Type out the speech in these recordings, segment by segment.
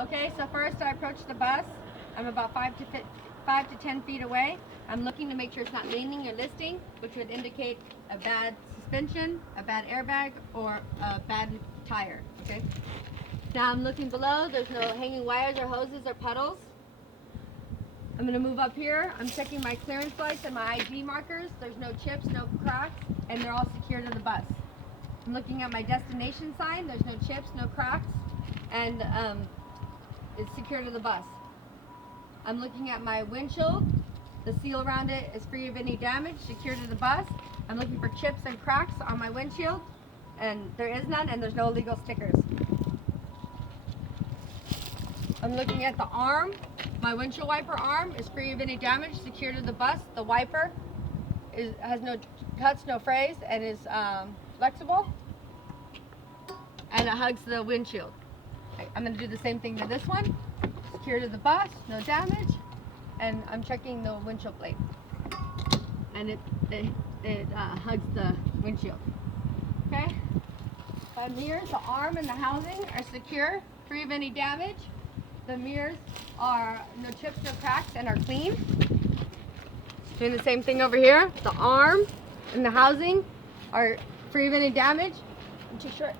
Okay, so first I approach the bus. I'm about 5 to 10 feet away. I'm looking to make sure it's not leaning or listing, which would indicate a bad suspension, a bad airbag, or a bad tire. Okay. Now I'm looking below. There's no hanging wires or hoses or pedals. I'm going to move up here. I'm checking my clearance lights and my ID markers. There's no chips, no cracks, and they're all secured to the bus. I'm looking at my destination sign. There's no chips, no cracks, and it's secured to the bus. I'm looking at my windshield. The seal around it is free of any damage, secured to the bus. I'm looking for chips and cracks on my windshield, and there is none, and there's no illegal stickers. I'm looking at the arm. My windshield wiper arm is free of any damage, secured to the bus. The wiper has no cuts, no frays, and is flexible, and it hugs the windshield. I'm going to do the same thing to this one. Secure to the bus, no damage, and I'm checking the windshield plate, and it hugs the windshield. Okay. My mirrors, the arm and the housing are secure, free of any damage. The mirrors are no chips, no cracks, and are clean. Doing the same thing over here. The arm and the housing are free of any damage,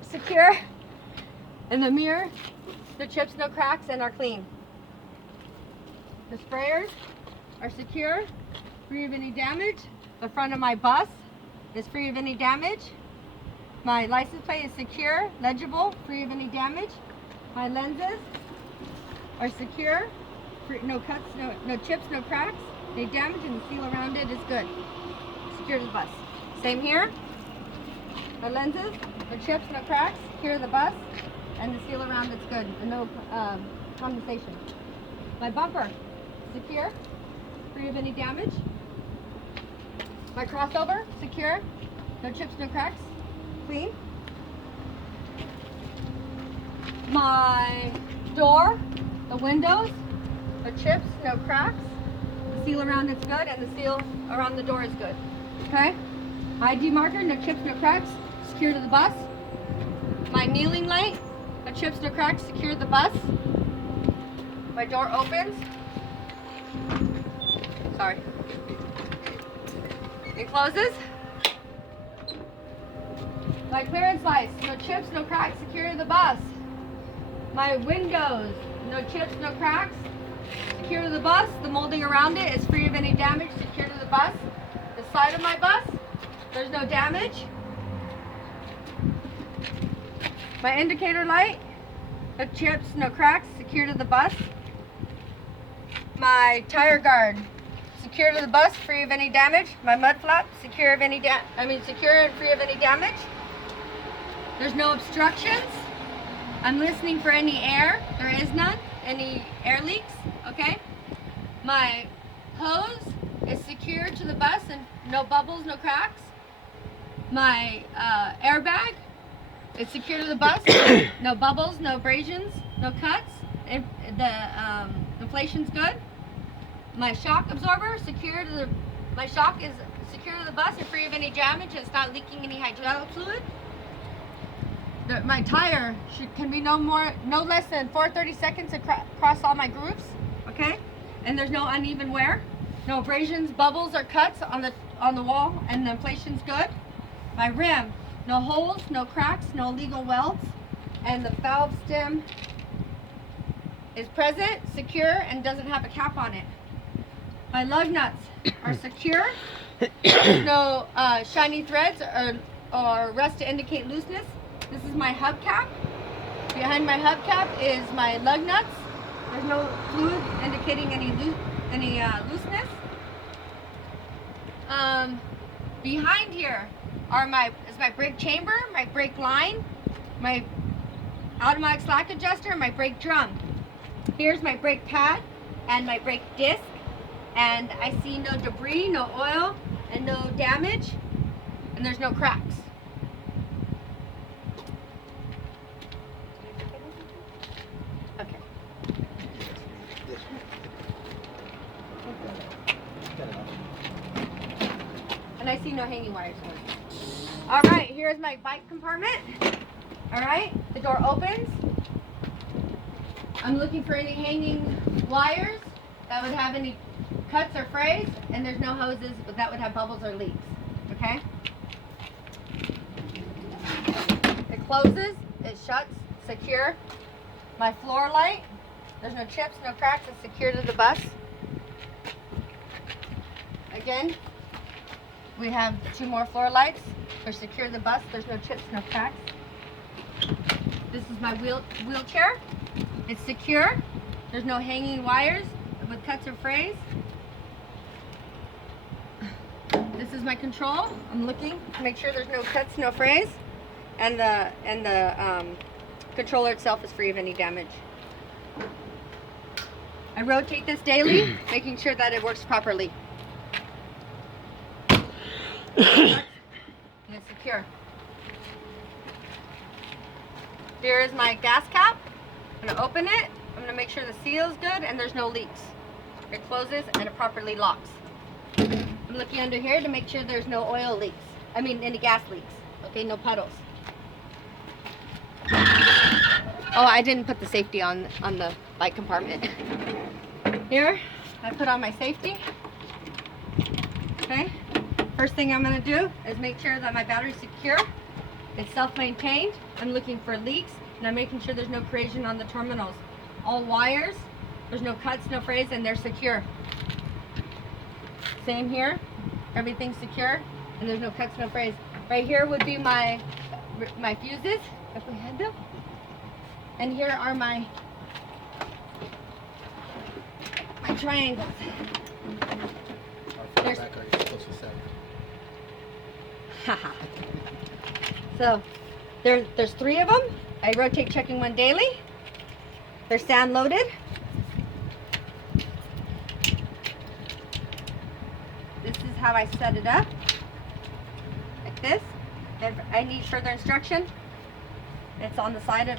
secure, and the mirror, no chips, no cracks, and are clean. The sprayers are secure, free of any damage. The front of my bus is free of any damage. My license plate is secure, legible, free of any damage. My lenses are secure, no cuts, no chips, no cracks, no damage, and the seal around it is good. Secure to the bus. Same here. My lenses, no chips, no cracks, secure to the bus, and the seal around it's good, and no condensation. My bumper, secure, free of any damage. My crossover, secure, no chips, no cracks, clean. My door, the windows, no chips, no cracks. The seal around it's good, and the seal around the door is good. Okay? ID marker, no chips, no cracks, secure to the bus. My kneeling light, no chips, no cracks, secure to the bus. My door opens. Sorry. It closes. My clearance lights, no chips, no cracks, secure to the bus. My windows, no chips, no cracks, secure to the bus. The molding around it is free of any damage, secure to the bus. The side of my bus, there's no damage. My indicator light, no chips, no cracks, secure to the bus. My tire guard, secure to the bus, free of any damage. My mud flap, secure and free of any damage. There's no obstructions. I'm listening for any air. There is none. Any air leaks, okay? My hose is secure to the bus and no bubbles, no cracks. My airbag is secure to the bus. No bubbles, no abrasions, no cuts. The inflation's good. My shock absorber, my shock is secure to the bus and free of any damage. It's not leaking any hydraulic fluid. My tire can be no less than 430 seconds across all my grooves, okay? And there's no uneven wear, no abrasions, bubbles, or cuts on the wall, and the inflation's good. My rim, no holes, no cracks, no illegal welds, and the valve stem is present, secure, and doesn't have a cap on it. My lug nuts are secure. There's no shiny threads or rust to indicate looseness. This is my hubcap. Behind my hubcap is my lug nuts. There's no fluid indicating any looseness. Behind here is my brake chamber, my brake line, my automatic slack adjuster, and my brake drum. Here's my brake pad and my brake disc. And I see no debris, no oil, and no damage, and there's no cracks. Okay. And I see no hanging wires. All right, here's my bike compartment. All right, the door opens. I'm looking for any hanging wires that would have any cuts or frays, and there's no hoses that would have bubbles or leaks. Okay? It closes, it shuts, secure. My floor light, there's no chips, no cracks, it's secure to the bus. Again, we have 2 more floor lights. They're secure to the bus, there's no chips, no cracks. This is my wheelchair. It's secure. There's no hanging wires with cuts or frays. This is my control. I'm looking to make sure there's no cuts, no frays. And the controller itself is free of any damage. I rotate this daily, making sure that it works properly. And it's secure. Here is my gas cap. I'm going to open it. I'm going to make sure the seal is good and there's no leaks. It closes and it properly locks. I'm looking under here to make sure there's no oil leaks. I mean, any gas leaks. Okay, no puddles. Oh, I didn't put the safety on the light compartment. Here, I put on my safety. Okay. First thing I'm going to do is make sure that my battery's secure. It's self-maintained. I'm looking for leaks, and I'm making sure there's no corrosion on the terminals. All wires, there's no cuts, no frays, and they're secure. Same here. Everything's secure, and there's no cuts, no frays. Right here would be my fuses, if we had them. And here are my triangles. There's so there's 3 of them. I rotate checking one daily. They're sand loaded. This is how I set it up. Like this. If I need further instruction, it's on the side of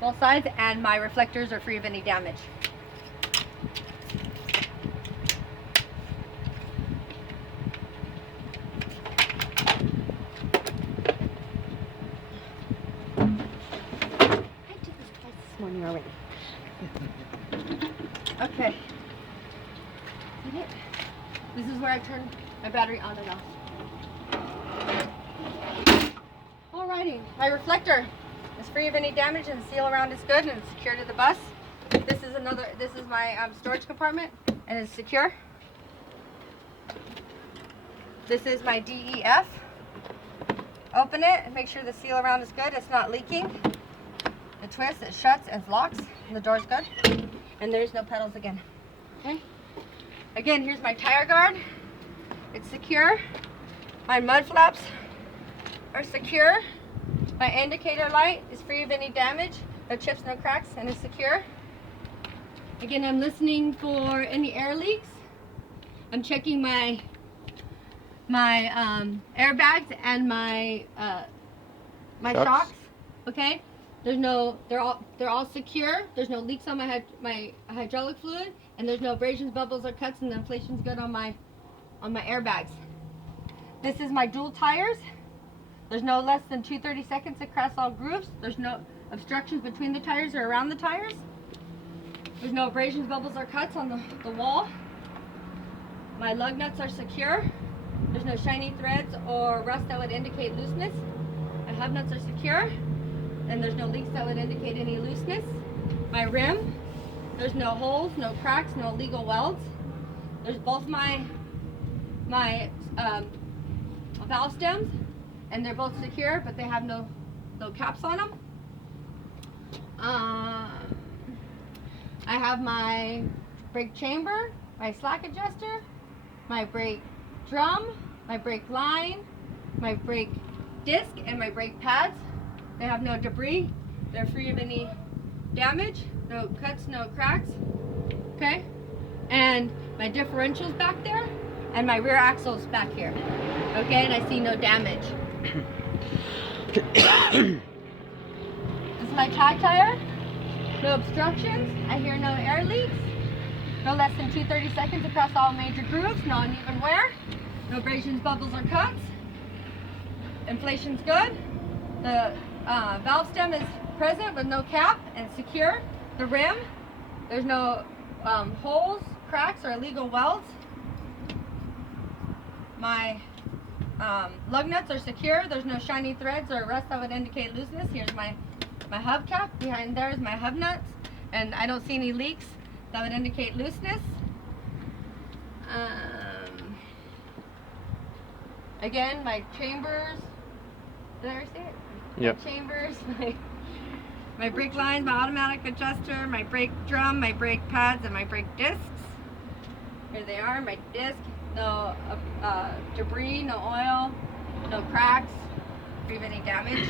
both sides, and my reflectors are free of any damage. Morning already. Okay. See it? This is where I turn my battery on and off. Alrighty, my reflector is free of any damage and the seal around is good and it's secure to the bus. This is my storage compartment and it's secure. This is my DEF. Open it and make sure the seal around is good, it's not leaking. It twists, it shuts, it locks, and the door's good. And there's no pedals again. Okay? Again, here's my tire guard. It's secure. My mud flaps are secure. My indicator light is free of any damage, no chips, no cracks, and it's secure. Again, I'm listening for any air leaks. I'm checking my airbags and my shocks. Okay? They're all secure. There's no leaks on my hydraulic fluid, and there's no abrasions, bubbles, or cuts, and the inflation's good on my airbags. This is my dual tires. There's no less than 2/32 across all grooves. There's no obstructions between the tires or around the tires. There's no abrasions, bubbles, or cuts on the wall. My lug nuts are secure. There's no shiny threads or rust that would indicate looseness. My hub nuts are secure. And there's no leaks that would indicate any looseness. My rim, there's no holes, no cracks, no illegal welds. There's both my valve stems, and they're both secure, but they have no caps on them. I have my brake chamber, my slack adjuster, my brake drum, my brake line, my brake disc, and my brake pads. They have no debris. They're free of any damage. No cuts, no cracks. Okay? And my differential's back there. And my rear axle's back here. Okay? And I see no damage. This is my tire. No obstructions. I hear no air leaks. No less than 2/32 across all major grooves. No uneven wear. No abrasions, bubbles, or cuts. Inflation's good. The valve stem is present with no cap and secure. The rim, there's no holes, cracks, or illegal welds. My lug nuts are secure. There's no shiny threads or rust that would indicate looseness. Here's my hubcap. Behind there is my hub nuts, and I don't see any leaks that would indicate looseness. Again, my chambers. Did I ever see it? Yep. My chambers, my brake lines, my automatic adjuster, my brake drum, my brake pads, and my brake discs. Here they are, my disc. No debris, no oil, no cracks, free of any damage.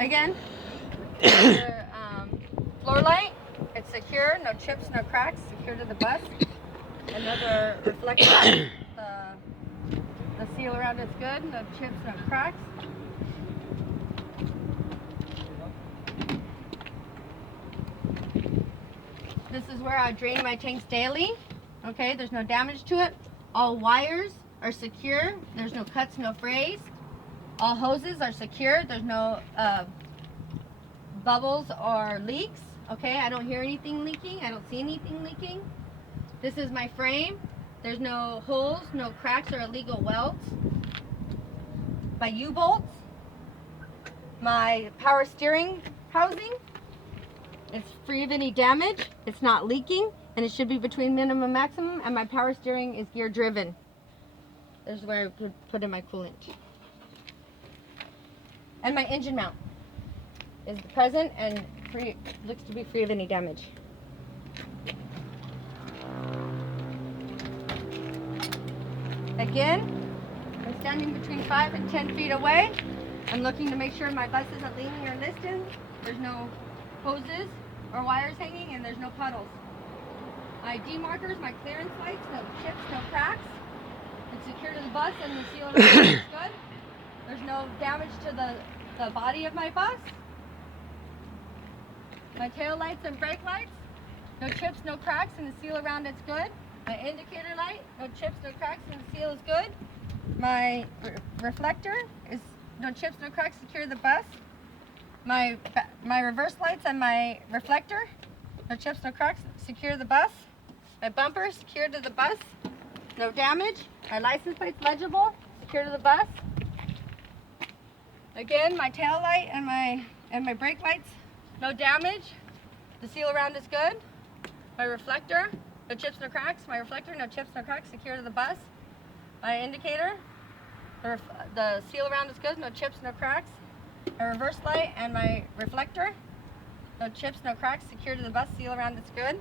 Again, your floor light, it's secure, no chips, no cracks, secure to the bus. Another reflector, the seal around it's good, no chips, no cracks. This is where I drain my tanks daily. Okay, there's no damage to it. All wires are secure. There's no cuts, no frays. All hoses are secure. There's no bubbles or leaks. Okay, I don't hear anything leaking. I don't see anything leaking. This is my frame. There's no holes, no cracks or illegal welds. My U-bolts. My power steering housing. It's free of any damage. It's not leaking, and it should be between minimum and maximum. And my power steering is gear driven. This is where I could put in my coolant. And my engine mount is present and free. Looks to be free of any damage. Again, I'm standing between 5 and 10 feet away. I'm looking to make sure my bus isn't leaning or listing. There's no hoses or wires hanging, and there's no puddles. My demarkers, my clearance lights, no chips, no cracks. It's secure to the bus, and the seal around is good. There's no damage to the body of my bus. My tail lights and brake lights, no chips, no cracks, and the seal around it's good. My indicator light, no chips, no cracks, and the seal is good. My reflector is no chips, no cracks, secure to the bus. My reverse lights and my reflector, no chips, no cracks, secure to the bus. My bumper, secure to the bus, no damage. My license plate's legible, secure to the bus. Again, my tail light and my brake lights, no damage. The seal around is good. My reflector, no chips, no cracks. My reflector, no chips, no cracks, secure to the bus. My indicator, the seal around is good, no chips, no cracks. My reverse light and my reflector, no chips, no cracks, secure to the bus, seal around is good.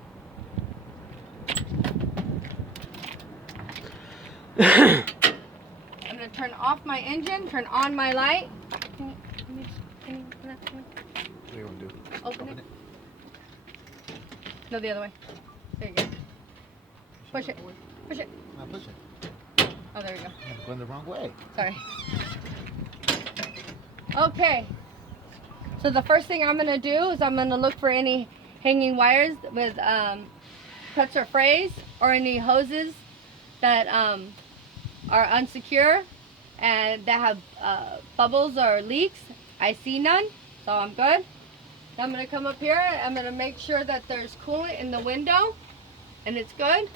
I'm going to turn off my engine, turn on my light. Can you What do you want to do? open it? No, the other way. There you go. Push it. Push it. Not push it. Oh, there we go. I'm going the wrong way. Sorry. Okay. So the first thing I'm going to do is I'm going to look for any hanging wires with cuts or frays, or any hoses that are unsecure and that have bubbles or leaks. I see none, so I'm good. Now I'm going to come up here. I'm going to make sure that there's coolant in the window and it's good.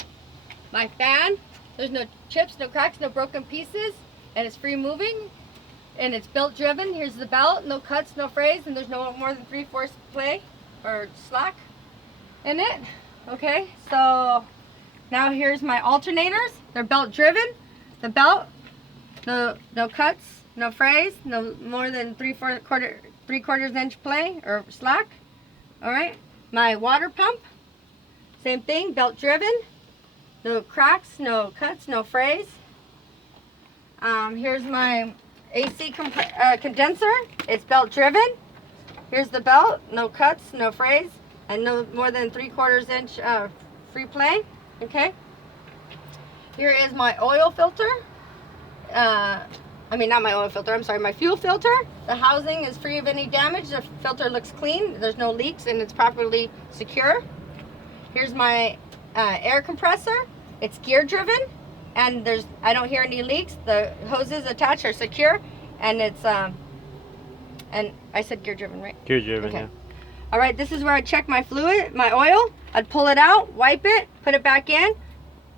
My fan, there's no chips, no cracks, no broken pieces, and it's free moving, and it's belt driven. Here's the belt, no cuts, no frays, and there's no more than 3/4 play or slack in it. Okay, so now here's my alternators. They're belt driven. The belt, no cuts, no frays, no more than 3/4 inch play or slack. All right, my water pump, same thing, belt driven. No cracks, no cuts, no frays. Here's my AC condenser. It's belt driven. Here's the belt. No cuts, no frays, and no more than 3/4 inch free play. Okay. Here is my oil filter. I mean, not my oil filter. I'm sorry, my fuel filter. The housing is free of any damage. The filter looks clean. There's no leaks, and it's properly secure. Here's my air compressor. It's gear driven. and I don't hear any leaks. The hoses attached are secure, and it's and I said gear driven, right? Gear driven, Okay. yeah. All right, this is where I check my fluid, my oil. I'd pull it out, wipe it, put it back in,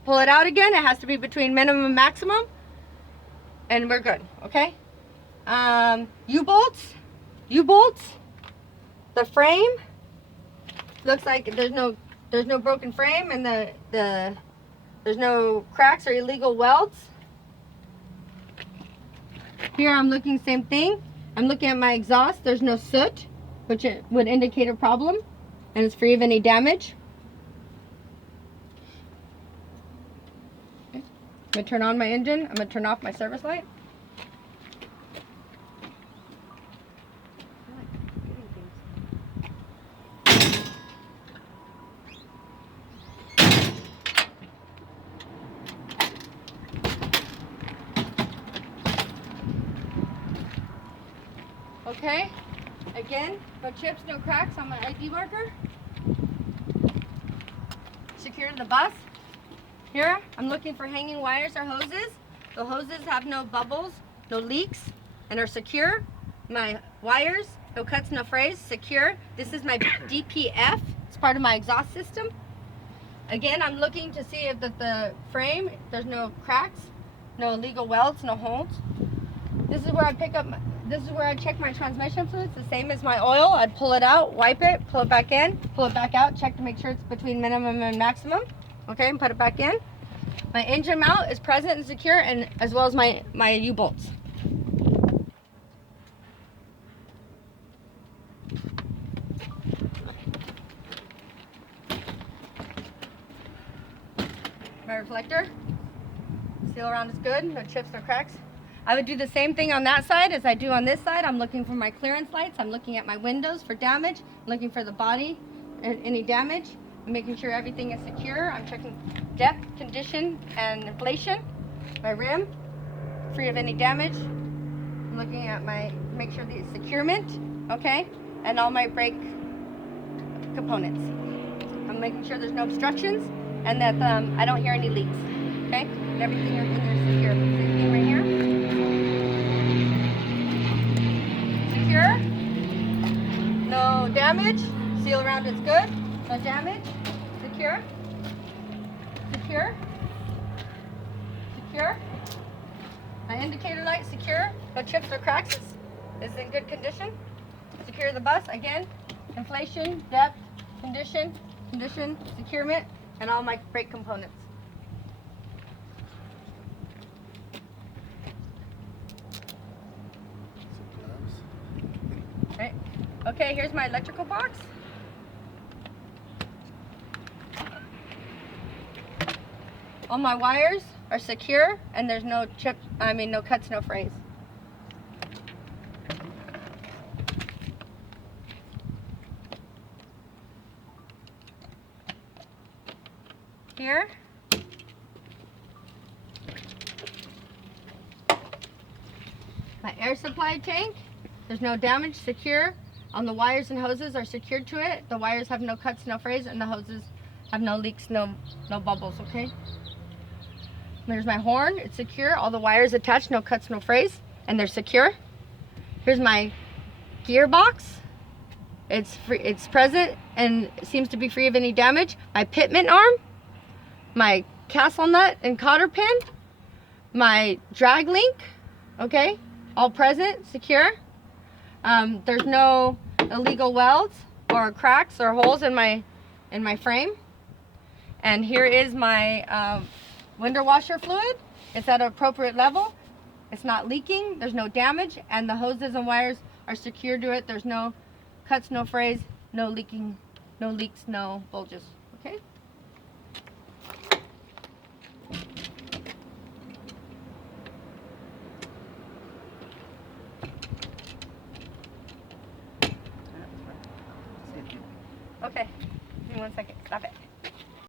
pull it out again. It has to be between minimum and maximum, and we're good, okay? U-bolts, the frame, looks like there's no broken frame, and there's no cracks or illegal welds. Here I'm looking, same thing. I'm looking at my exhaust. There's no soot, which it would indicate a problem, and it's free of any damage. Okay. I'm gonna turn on my engine. I'm gonna turn off my service light. Okay, again, no chips, no cracks on my ID marker. Secure the bus. Here, I'm looking for hanging wires or hoses. The hoses have no bubbles, no leaks, and are secure. My wires, no cuts, no frays, secure. This is my DPF. It's part of my exhaust system. Again, I'm looking to see if the frame, there's no cracks, no illegal welds, no holes. This is where I check my transmission fluids, the same as my oil. I'd pull it out, wipe it, pull it back in, pull it back out, check to make sure it's between minimum and maximum. Okay, and put it back in. My engine mount is present and secure, and as well as my U-bolts. My reflector, seal around is good, no chips, no cracks. I would do the same thing on that side as I do on this side. I'm looking for my clearance lights. I'm looking at my windows for damage. I'm looking for the body and any damage. I'm making sure everything is secure. I'm checking depth, condition, and inflation. My rim, free of any damage. I'm looking at make sure the securement, okay? And all my brake components. I'm making sure there's no obstructions and that I don't hear any leaks, okay? And everything in there is secure. Same thing right here. Secure, no damage, seal around is good, no damage, secure, secure, secure. My indicator light secure, no chips or cracks, is in good condition. Secure the bus, again, inflation, depth, condition, securement, and all my brake components. Right. Okay, here's my electrical box. All my wires are secure, and there's no no cuts, no frays. Here. My air supply tank. There's no damage, secure. On the wires and hoses are secured to it. The wires have no cuts, no frays, and the hoses have no leaks, no bubbles, okay? There's my horn, it's secure. All the wires attached, no cuts, no frays, and they're secure. Here's my gearbox. It's free, it's present and seems to be free of any damage. My pitman arm, my castle nut and cotter pin, my drag link, okay? All present, secure. There's no illegal welds or cracks or holes in my frame. And here is my window washer fluid. It's at an appropriate level. It's not leaking. There's no damage, and the hoses and wires are secured to it. There's no cuts, no frays, no leaking, no leaks, no bulges. Okay. Okay, give me 1 second, stop it.